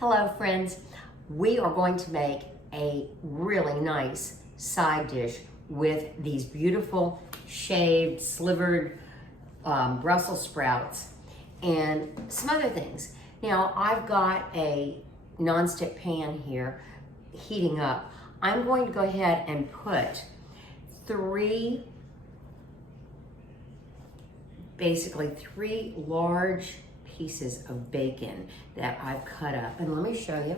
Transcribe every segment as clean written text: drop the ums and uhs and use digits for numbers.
Hello friends, we are going to make a really nice side dish with these beautiful shaved, slivered Brussels sprouts and some other things. Now I've got a nonstick pan here heating up. I'm going to go ahead and put basically three large pieces of bacon that I've cut up. And let me show you.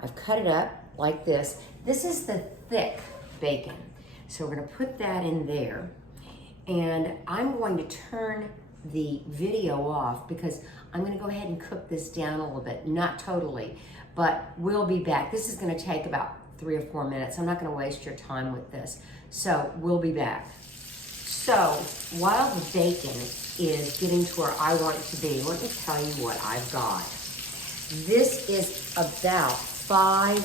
I've cut it up like this. This is the thick bacon. So we're gonna put that in there. And I'm going to turn the video off because I'm gonna go ahead and cook this down a little bit. Not totally, but we'll be back. This is gonna take about 3 or 4 minutes. I'm not gonna waste your time with this. So we'll be back. So while the bacon is getting to where I want it to be, let me tell you what I've got. This is about 5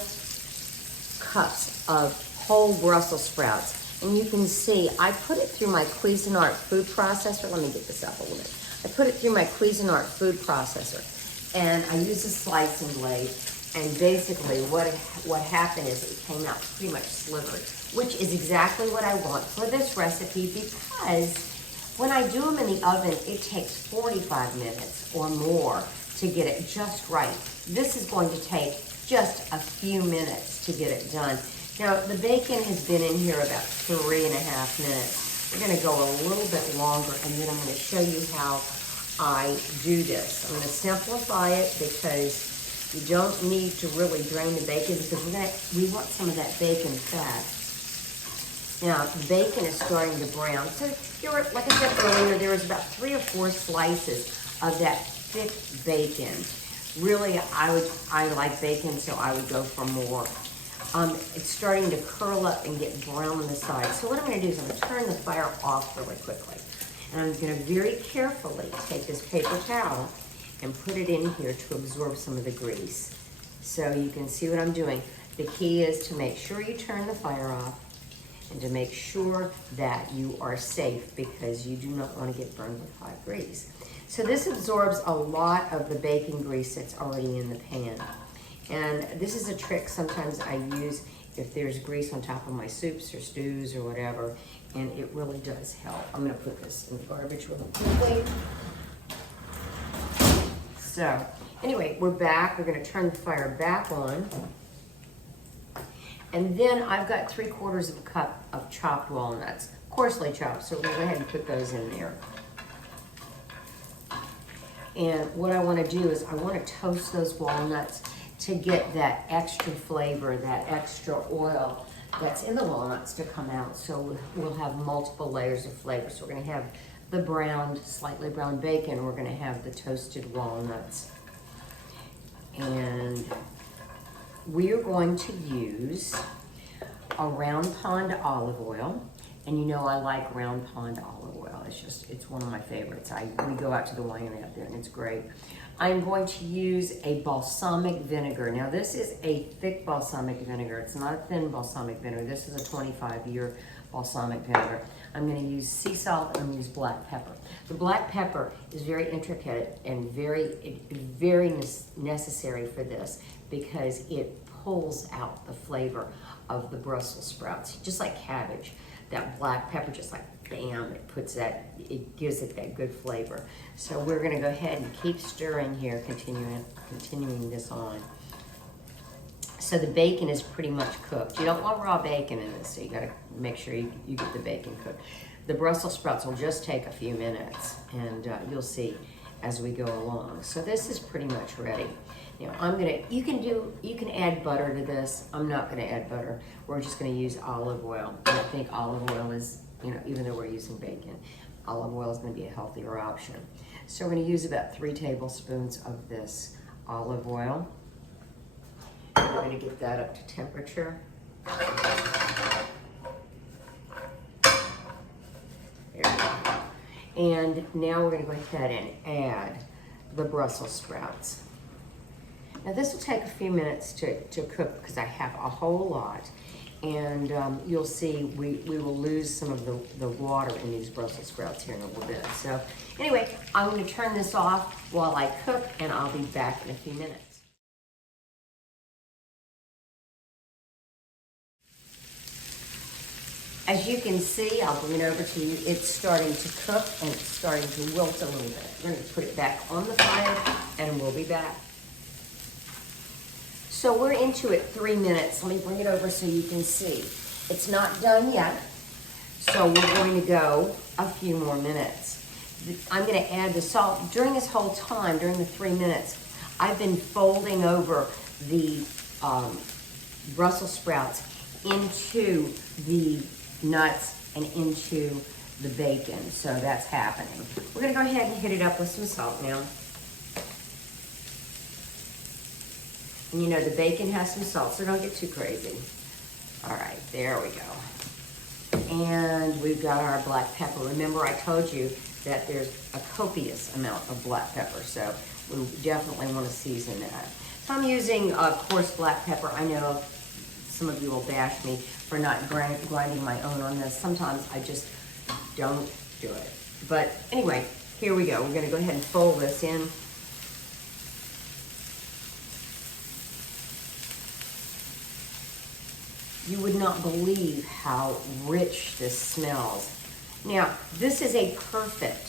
cups of whole Brussels sprouts. And you can see, I put it through my Cuisinart food processor. Let me get this up a little bit. I put it through my Cuisinart food processor. And I use a slicing blade. And basically what happened is it came out pretty much slivered, which is exactly what I want for this recipe, because when I do them in the oven, it takes 45 minutes or more to get it just right. This is going to take just a few minutes to get it done. Now, the bacon has been in here about 3.5 minutes. We're gonna go a little bit longer, and then I'm gonna show you how I do this. I'm gonna simplify it because you don't need to really drain the bacon because we want some of that bacon fat. Now, the bacon is starting to brown. So like I said earlier, there was about 3 or 4 slices of that thick bacon. Really, I like bacon, so I would go for more. It's starting to curl up and get brown on the side. So what I'm gonna do is I'm gonna turn the fire off really quickly. And I'm gonna very carefully take this paper towel and put it in here to absorb some of the grease. So you can see what I'm doing. The key is to make sure you turn the fire off and to make sure that you are safe because you do not want to get burned with hot grease. So this absorbs a lot of the bacon grease that's already in the pan. And this is a trick sometimes I use if there's grease on top of my soups or stews or whatever, and it really does help. I'm gonna put this in the garbage real quickly. So anyway, we're back. We're gonna turn the fire back on. And then I've got 3/4 of a cup of chopped walnuts, coarsely chopped, so we're gonna go ahead and put those in there. And what I wanna do is I wanna toast those walnuts to get that extra flavor, that extra oil that's in the walnuts to come out. So we'll have multiple layers of flavor. So we're gonna have the browned, slightly browned bacon, we're gonna have the toasted walnuts. And we are going to use a round pond olive oil. And you know I like round pond olive oil. It's one of my favorites. We go out to the winery out there and it's great. I'm going to use a balsamic vinegar. Now this is a thick balsamic vinegar. It's not a thin balsamic vinegar. This is a 25-year balsamic vinegar. I'm gonna use sea salt and I'm gonna use black pepper. The black pepper is very intricate and very necessary for this because it pulls out the flavor of the Brussels sprouts, just like cabbage. That black pepper, just like bam, it gives it that good flavor. So we're gonna go ahead and keep stirring here, continuing this on. So the bacon is pretty much cooked. You don't want raw bacon in this, so you gotta make sure you get the bacon cooked. The Brussels sprouts will just take a few minutes, and you'll see as we go along. So this is pretty much ready. Now you can add butter to this. I'm not gonna add butter. We're just gonna use olive oil. And I think olive oil is, even though we're using bacon, olive oil is gonna be a healthier option. So we're gonna use about 3 tablespoons of this olive oil. We're gonna get that up to temperature. There we go. And now we're gonna go ahead and add the Brussels sprouts. Now this will take a few minutes to cook because I have a whole lot. And you'll see we will lose some of the water in these Brussels sprouts here in a little bit. So anyway, I'm gonna turn this off while I cook and I'll be back in a few minutes. As you can see, I'll bring it over to you. It's starting to cook and it's starting to wilt a little bit. We're going to put it back on the fire and we'll be back. So we're into it 3 minutes. Let me bring it over so you can see. It's not done yet, so we're going to go a few more minutes. I'm going to add the salt. During this whole time, during the 3 minutes, I've been folding over the Brussels sprouts into the nuts and into the bacon. So that's happening. We're going to go ahead and hit it up with some salt now. And you know the bacon has some salt, so don't get too crazy. All right, there we go. And we've got our black pepper. Remember I told you that there's a copious amount of black pepper, so we definitely want to season that. So I'm using coarse black pepper. I know some of you will bash me for not grinding my own on this. Sometimes I just don't do it. But anyway, here we go. We're going to go ahead and fold this in. You would not believe how rich this smells. Now, this is a perfect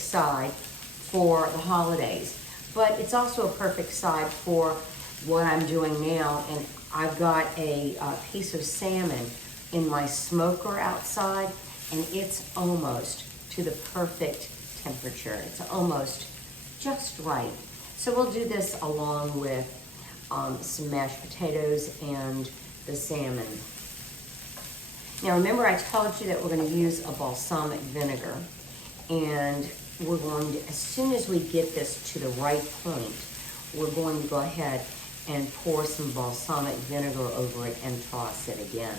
side for the holidays, but it's also a perfect side for what I'm doing now. And I've got a piece of salmon in my smoker outside, and it's almost to the perfect temperature. It's almost just right. So we'll do this along with some mashed potatoes and the salmon. Now remember I told you that we're going to use a balsamic vinegar, and we're going to, as soon as we get this to the right point, we're going to go ahead and pour some balsamic vinegar over it and toss it again.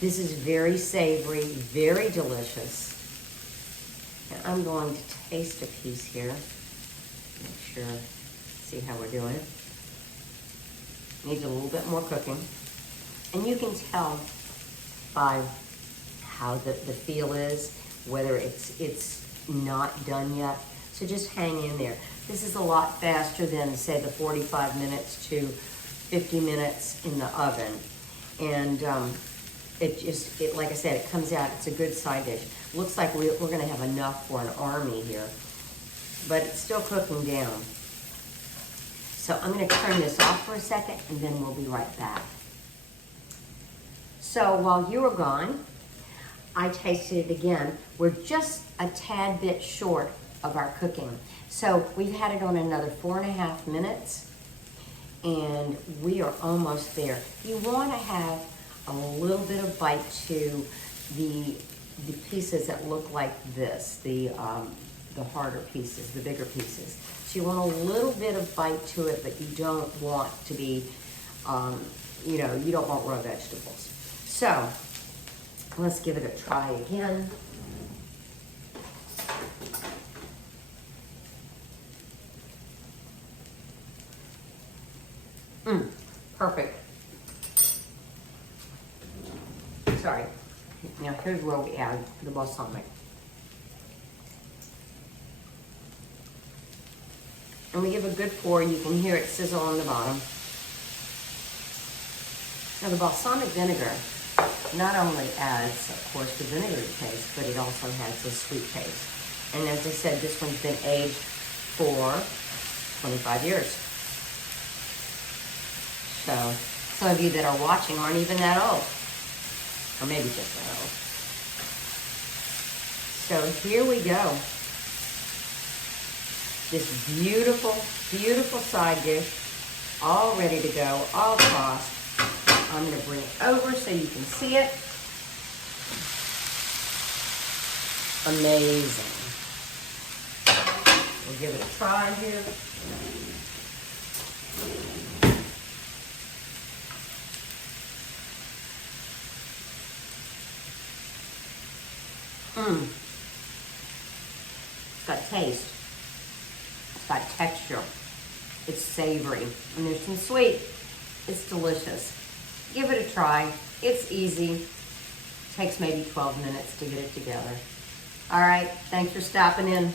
This is very savory, very delicious. Now I'm going to taste a piece here. Make sure, see how we're doing. Needs a little bit more cooking. And you can tell by how the feel is, whether it's not done yet. So just hang in there. This is a lot faster than, say, the 45 minutes to 50 minutes in the oven. And it like I said, it comes out, it's a good side dish. Looks like we're gonna have enough for an army here, but it's still cooking down. So I'm gonna turn this off for a second and then we'll be right back. So while you were gone, I tasted it again. We're just a tad bit short of our cooking. So we've had it on another 4.5 minutes and we are almost there. You wanna have a little bit of bite to the pieces that look like this, the harder pieces, the bigger pieces. So you want a little bit of bite to it, but you don't want to be, you know, you don't want raw vegetables. So let's give it a try again. Perfect. Sorry. Now here's where we add the balsamic. And we give a good pour. You can hear it sizzle on the bottom. Now the balsamic vinegar not only adds, of course, the vinegar taste, but it also has a sweet taste. And as I said, this one's been aged for 25 years. So some of you that are watching aren't even that old. Or maybe just that old. So here we go. This beautiful, beautiful side dish, all ready to go, all tossed. I'm going to bring it over so you can see it. Amazing. We'll give it a try here. It's got taste. It's got texture. It's savory. And there's some sweet. It's delicious. Give it a try. It's easy. Takes maybe 12 minutes to get it together. All right. Thanks for stopping in.